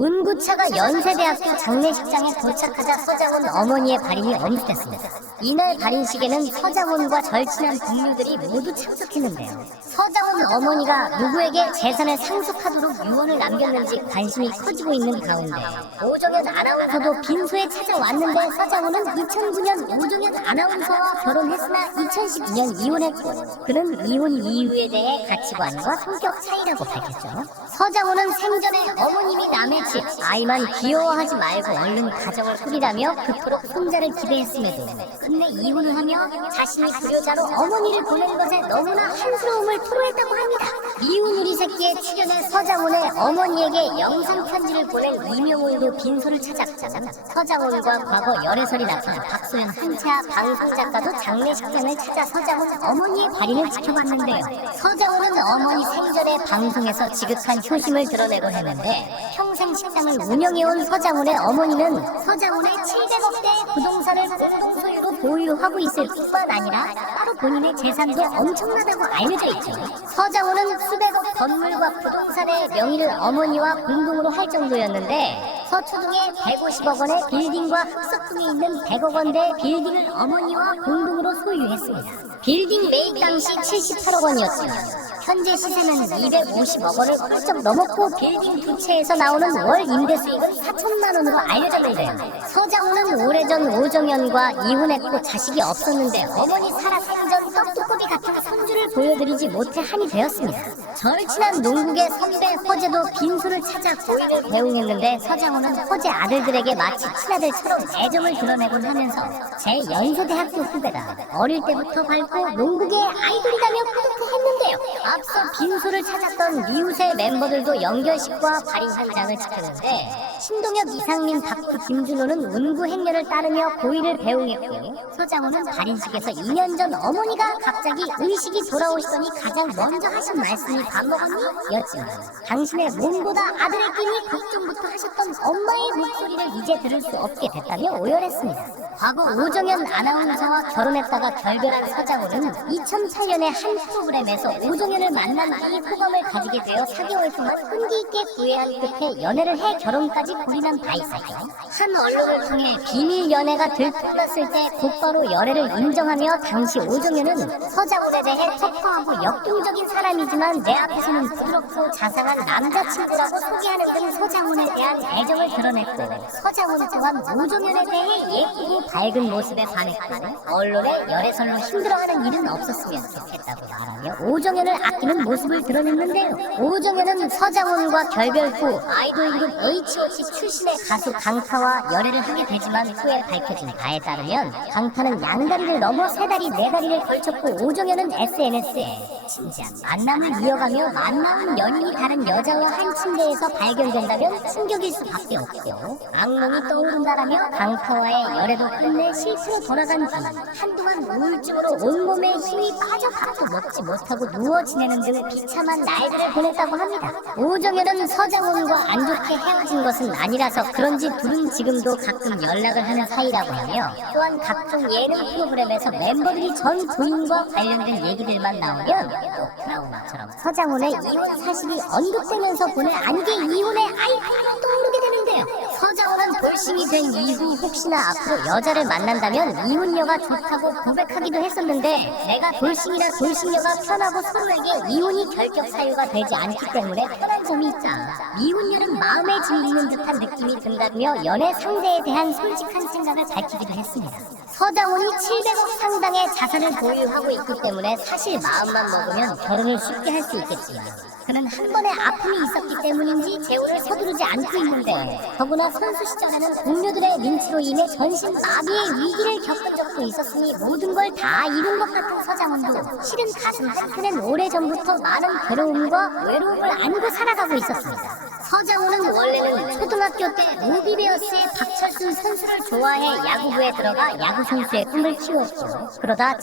운구차가 연세대학교 장례식장에 도착하자 서장훈 어머니의 발인이 엄습했습니다. 이날 발인식에는 서장훈과 절친한 동료들이 모두 참석했는데요. 서장훈 어머니가 누구에게 재산을 상속하도록 유언을 남겼는지 관심이 커지고 있는 가운데 오정연 아나운서도 빈소에 찾아왔는데 서장훈은 2009년 오정연 아나운서와 결혼했으나 2012년 이혼했고 그는 이혼 이유에 대해 가치관과 성격 차이라고 밝혔죠. 서장훈은 생전에 어머님이 남의 집, 아이만 귀여워하지 말고 얼른 가정을 꾸리라며 그토록 손자를 기대했음에도 끝내 이혼을 하며 자신이 불효자로 어머니를 보낸 것에 너무나 한스러움을 토로했다고 합니다. 미운 우리 새끼에 출연해 서장훈의 어머니에게 영상편지를 보낸 이명호도 빈소를 찾았고 서장훈과 과거 열애설이 나타난 박소연 한차 방송작가도 장례식장을 찾아 서장훈 어머니의 발인을 지켜봤는데요. 서장훈은 어머니 생전에 방송에서 지극한 효심을 드러내곤 했는데 평생 식당을 운영해온 서장훈의 어머니는 서장훈의 700억대의 부동산을 공동소유로 보유하고 있을 뿐만 아니라 따로 본인의 재산도 엄청나다고 알려져 있죠. 서장훈은 수백억 건물과 부동산의 명의를 어머니와 공동으로 할 정도였는데 서초동에 150억 원의 빌딩과 흑석동에 있는 100억 원대의 빌딩을 어머니와 공동으로 소유했습니다. 빌딩 매입 당시 78억 원이었지만 현재 시세는 250억 원을 훌쩍 넘었고 빌딩 두 채에서 나오는 월 임대 수익은 4천만 원으로 알려져 있는데요. 서장훈은 오래전 오정연과 이혼했고 자식이 없었는데 어머니 살아 생전 떡두꺼비 같은 손주를 보여드리지 못해 한이 되었습니다. 절친한 농국의 선배 허재도 빈소를 찾아 고의를 배웅했는데 서장훈은 허재 아들들에게 마치 친아들처럼 애정을 드러내곤 하면서 제 연세대학교 후배가 어릴 때부터 밝고 농국의 아이돌이라며 뿌듯해했는데요. 앞서 빈소를 찾았던 미우새 멤버들도 연결식과 발인 현장을 지켰는데 신동엽, 이상민, 박구, 김준호는 운구 행렬을 따르며 고의를 배웅했고 서장훈은 발인식에서 2년 전 어머니가 갑자기 의식이 돌아오시더니 가장 먼저 하신 말씀이 밥 먹었니? 였지만 당신의 몸보다 아들의 끼니 걱정부터 하셨던 엄마의 목소리를 이제 들을 수 없게 됐다며 오열했습니다. 과거 오정연 아나운서와 결혼했다가 결별한 서장훈은 2008년에 한 프로그램에서 오정연을 만난 뒤 호감을 가지게 되어 4개월 동안 끈기 있게 구애한 끝에 연애를 해 결혼까지 골인한 바 있었죠. 한 언론을 통해 비밀 연애가 들통났을 때 곧바로 열애를 인정하며 당시 오정연은 서장훈에 대해 터프하고 역동적인 사람이지만 내 앞에서는 부드럽고 자상한 남자친구라고 소개하는 등 서장훈에 대한 애정을 드러냈고 서장훈 또한 오정연에 대해 예쁘고 밝은 모습에 반했고 언론에 열애설로 힘들어하는 일은 없었으면 좋겠다고 말하며 오정연을 아끼는 모습을 드러냈는데요. 오정연은 서장훈과 결별 후 아이돌 그룹 H.O.T 출신의 가수 강타와 열애를 하게 되지만 후에 밝혀진 바에 따르면 강타는 양다리를 넘어 세다리 네다리를 걸쳤고 오정연은 SNS에 진지한 만남을 이어가며 만남은 연인이 다른 여자와 한 침대에서 발견된다면 충격일 수밖에 없고 악몽이 떠오른다라며 강타와의 열애도 끝내 실수로 돌아간 뒤 한동안 우울증으로 온몸에 힘이 빠져 밥도 먹지 못하고 누워 지내는 등 비참한 날들을 보냈다고 합니다. 오정연은 서장훈과 안 좋게 헤어진 것은 아니라서 그런지 둘은 지금도 가끔 연락을 하는 사이라고 하며 또한 각종 예능 프로그램에서 멤버들이 전 부인과 관련된 얘기들만 나오면 또 트라우마처럼 서장훈의 이혼 사실이 언급되면서 보낸 안개 이혼의 아이콘으로 떠오르게 되는데요. 서장훈은 돌싱이 된 이후 혹시나 앞으로 여자를 만난다면 이혼녀가 좋다고 고백하기도 했었는데 내가 돌싱이라 돌싱녀가 편하고 서로에게 이혼이 결격 사유가 되지 않기 때문에 편한 점이 있다. 미혼녀는 마음에 질리는 듯한 느낌이 든다며 연애 상대에 대한 솔직한 생각을 밝히기도 했습니다. 서장훈이 700억 상당의 자산을 보유하고 있기 때문에 사실 마음만 먹으면 결혼을 쉽게 할 수 있겠지만 그는 한 번의 아픔이 있었기 때문인지 재혼을 서두르지 않고 있는데 더구나 선수 시절에는 동료들의 린치로 인해 전신 마비의 위기를 겪은 적도 있었으니 모든 걸 다 이룬 것 같은 서장훈도 실은 가슴 한켠엔 오래전부터 많은 괴로움과 외로움을 안고 살아가고 있었습니다. 서장훈은 원래는 초등학교 때 모비베어스의 박철순 선수를 좋아해 야구부에 들어가 야구 선수의 꿈을 키웠고 그러다